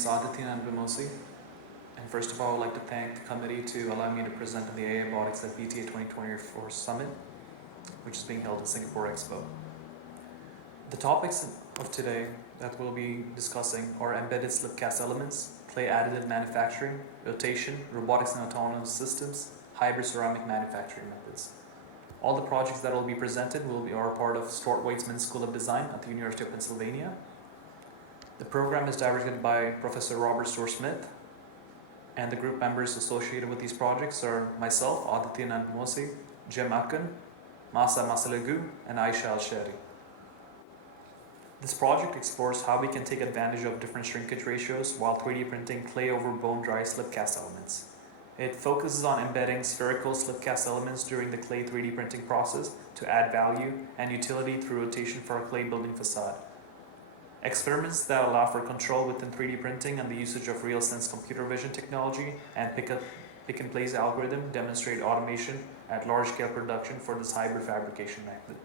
is Aditya Nandvamosi, and first of all, I would like to thank the committee to allow me to present on the AIBotics at BTA 2024 Summit, which is being held at Singapore Expo. The topics of today that we'll be discussing are embedded slip cast elements, clay additive manufacturing, rotation, robotics and autonomous systems, hybrid ceramic manufacturing methods. All the projects that will be presented are part of Stuart Weitzman School of Design at the University of Pennsylvania. The program is directed by Professor Robert Storr-Smith, and the group members associated with these projects are myself, Aditya Nandvamosi, Jem Akun, Masa Masalagu, and Aisha Al-Shari. This project explores how we can take advantage of different shrinkage ratios while 3D printing clay over bone dry slip cast elements. It focuses on embedding spherical slip cast elements during the clay 3D printing process to add value and utility through rotation for a clay building facade. Experiments that allow for control within 3D printing and the usage of RealSense computer vision technology and pick-and-place algorithm demonstrate automation at large-scale production for this hybrid fabrication method.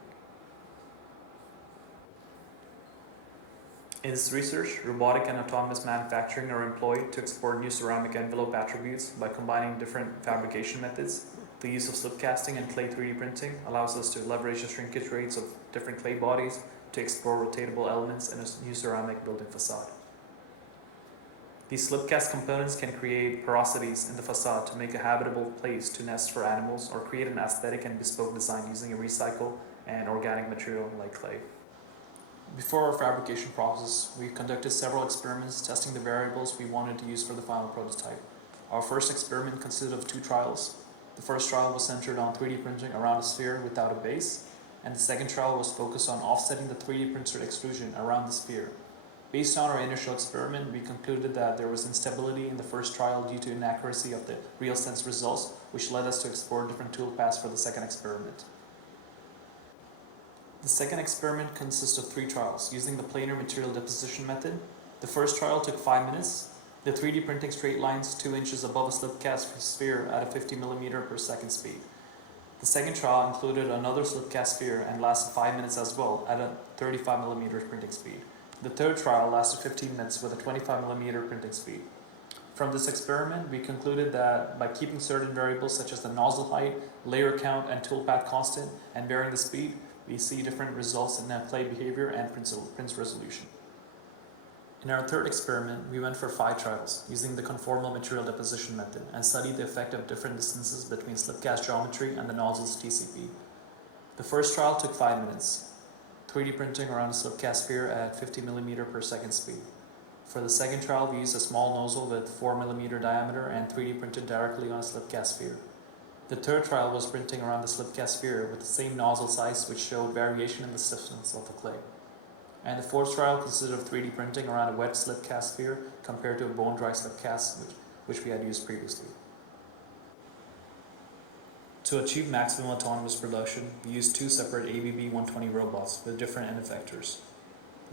In this research, robotic and autonomous manufacturing are employed to explore new ceramic envelope attributes by combining different fabrication methods. The use of slip casting and clay 3D printing allows us to leverage the shrinkage rates of different clay bodies to explore rotatable elements in a new ceramic building facade. These slip cast components can create porosities in the facade to make a habitable place to nest for animals or create an aesthetic and bespoke design using a recycled and organic material like clay. Before our fabrication process, we conducted several experiments testing the variables we wanted to use for the final prototype. Our first experiment consisted of 2 trials. The first trial was centered on 3D printing around a sphere without a base, and the second trial was focused on offsetting the 3D printed extrusion around the sphere. Based on our initial experiment, we concluded that there was instability in the first trial due to inaccuracy of the RealSense results, which led us to explore different tool paths for the second experiment. The second experiment consists of 3 trials using the planar material deposition method. The first trial took 5 minutes. The 3D printing straight lines 2 inches above a slip cast sphere at a 50 mm per second speed. The second trial included another slip cast sphere and lasted 5 minutes as well at a 35 mm printing speed. The third trial lasted 15 minutes with a 25 mm printing speed. From this experiment, we concluded that by keeping certain variables such as the nozzle height, layer count, and toolpath constant and varying the speed, we see different results in clay behavior and print resolution. In our third experiment, we went for 5 trials using the conformal material deposition method and studied the effect of different distances between slip cast geometry and the nozzle's TCP. The first trial took 5 minutes, 3D printing around a slip cast sphere at 50 mm per second speed. For the second trial, we used a small nozzle with 4 mm diameter and 3D printed directly on a slip cast sphere. The third trial was printing around the slip cast sphere with the same nozzle size, which showed variation in the stiffness of the clay. And the fourth trial consisted of 3D printing around a wet slip cast sphere compared to a bone dry slip cast which we had used previously. To achieve maximum autonomous production, we used 2 separate ABB 120 robots with different end effectors.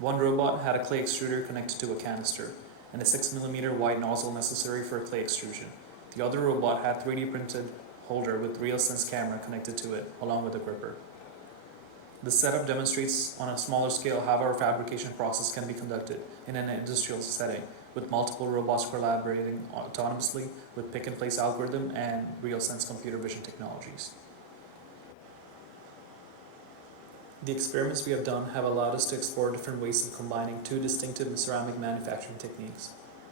One robot had a clay extruder connected to a canister and a 6 mm wide nozzle necessary for clay extrusion. The other robot had 3D printed holder with RealSense camera connected to it, along with a gripper. The setup demonstrates on a smaller scale how our fabrication process can be conducted in an industrial setting, with multiple robots collaborating autonomously with pick-and-place algorithm and RealSense computer vision technologies. The experiments we have done have allowed us to explore different ways of combining 2 distinctive ceramic manufacturing techniques.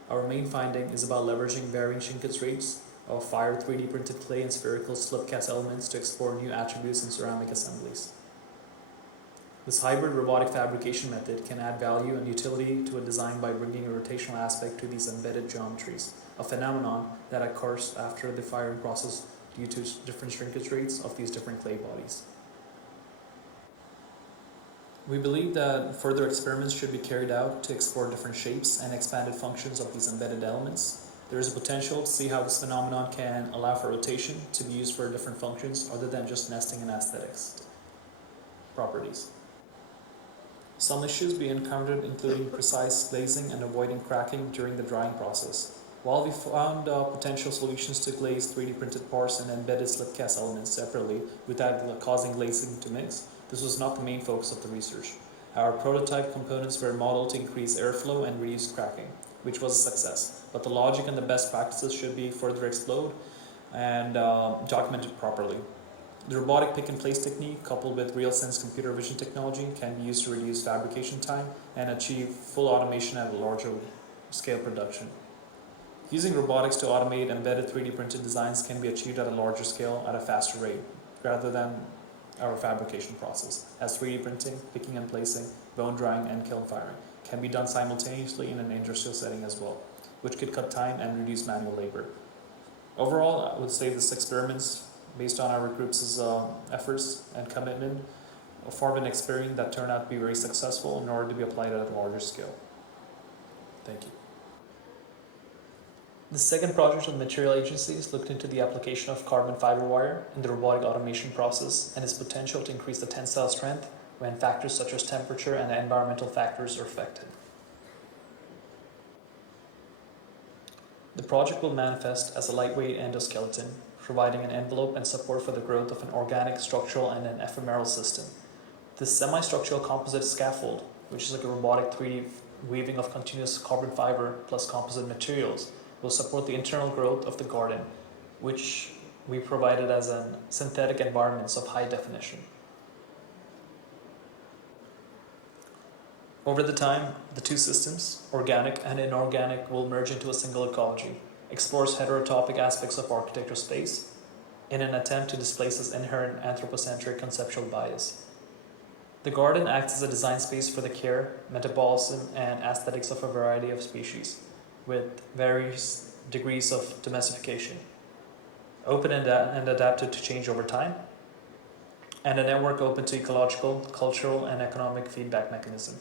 Our main finding is about leveraging varying shrinkage rates of fire 3D printed clay and spherical slip cast elements to explore new attributes in ceramic assemblies. This hybrid robotic fabrication method can add value and utility to a design by bringing a rotational aspect to these embedded geometries, a phenomenon that occurs after the firing process due to different shrinkage rates of these different clay bodies. We believe that further experiments should be carried out to explore different shapes and expanded functions of these embedded elements. There is a potential to see how this phenomenon can allow for rotation to be used for different functions other than just nesting and aesthetics properties. Some issues we encountered including precise glazing and avoiding cracking during the drying process. While we found potential solutions to glaze 3D printed parts and embedded slip cast elements separately without causing glazing to mix, this was not the main focus of the research. Our prototype components were modeled to increase airflow and reduce cracking. which was a success. But the logic and the best practices should be further explored and documented properly. The robotic pick and place technique, coupled with RealSense computer vision technology, can be used to reduce fabrication time and achieve full automation at a larger scale production. Using robotics to automate embedded 3D printed designs can be achieved at a larger scale at a faster rate, rather than our fabrication process, as 3D printing, picking and placing, bone drying, and kiln firing can be done simultaneously in an industrial setting as well, which could cut time and reduce manual labor. Overall, I would say this experiments, based on our group's efforts and commitment, formed an experiment that turned out to be very successful in order to be applied at a larger scale. Thank you. The second project of the material agencies looked into the application of carbon fiber wire in the robotic automation process and its potential to increase the tensile strength when factors such as temperature and environmental factors are affected. The project will manifest as a lightweight endoskeleton, providing an envelope and support for the growth of an organic, structural, and an ephemeral system. This semi-structural composite scaffold, which is like a robotic 3D weaving of continuous carbon fiber plus composite materials, will support the internal growth of the garden, which we provided as an synthetic environments of high definition. Over the time, the two systems, organic and inorganic, will merge into a single ecology, explores heterotopic aspects of architectural space in an attempt to displace this inherent anthropocentric conceptual bias. The garden acts as a design space for the care, metabolism, and aesthetics of a variety of species, with various degrees of domestication, open and adapted to change over time, and a network open to ecological, cultural, and economic feedback mechanism.